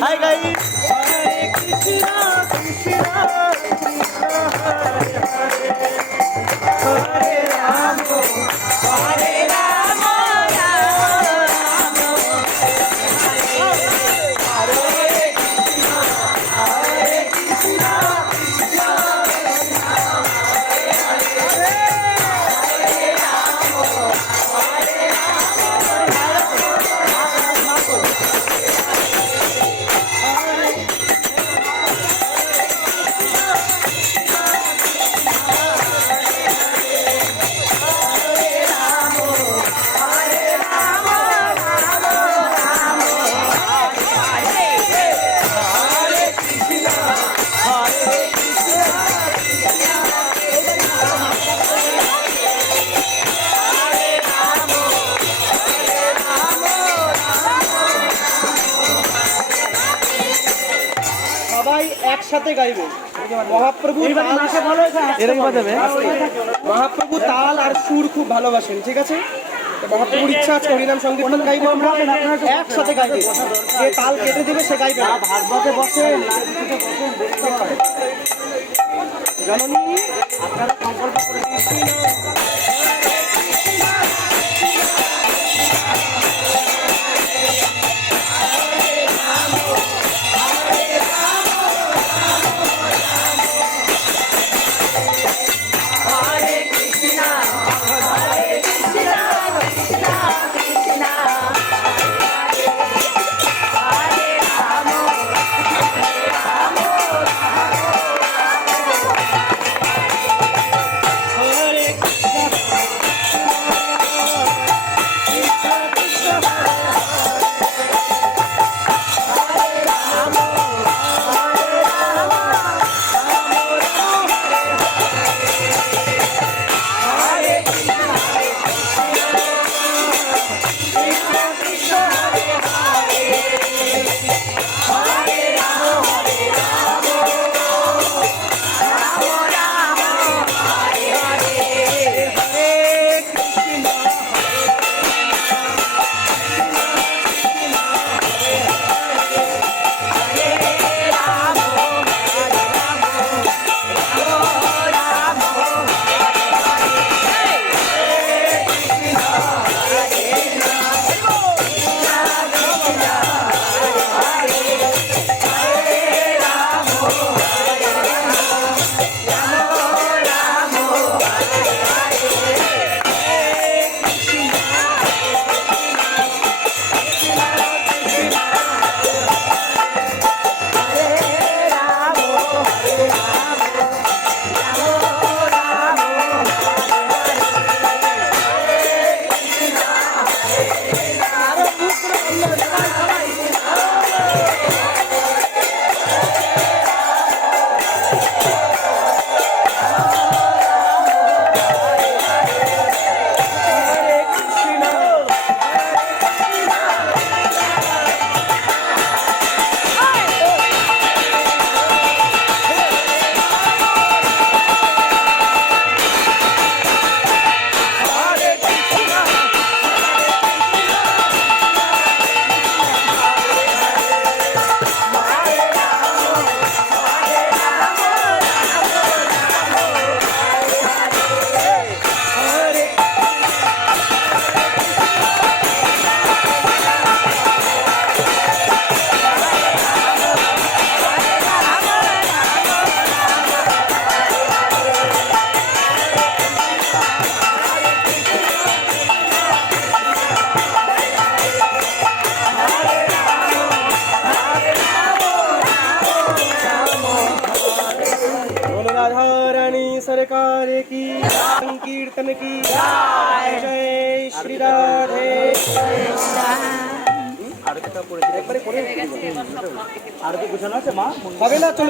Hi guys. Hare Krishna, Krishna Krishna, Hare Hare, Hare Rama, Hare Rama, Rama Rama, Hare Krishna, Hare Krishna, Krishna Krishna, Hare Hare, Hare Rama, Hare সবাই একসাথে গাইবে। মহাপ্রভু মহাপ্রভু তাল আর সুর খুব ভালোবাসেন, ঠিক আছে? মহাপ্রভুর ইচ্ছা আছে হরিনাম সংকীর্তন গাইবে, আমরা একসাথে গাইবে। যে তাল কেটে দেবে সে গাইবে না। ভাগবতে বসেন, জননী আপনারা সংকল্প করে দিয়েছেন। सरकार की संकीर्तन की जय श्री राधे। আর তো গোছানো আছে মা, হবে না চলো।